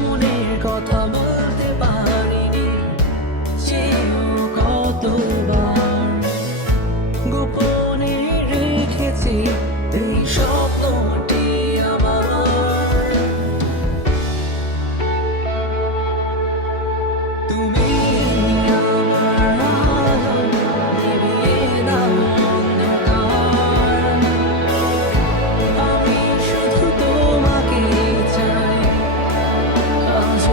মনের কথা বলতে পারিনি, চেয়েও কতবার গোপনে রেখেছি এই স্বপ্নটি আমার। তুমি আমার আলো, নিভিয়ে দাও অন্ধকার। আমি শুধু তোমাকে চাই, আজ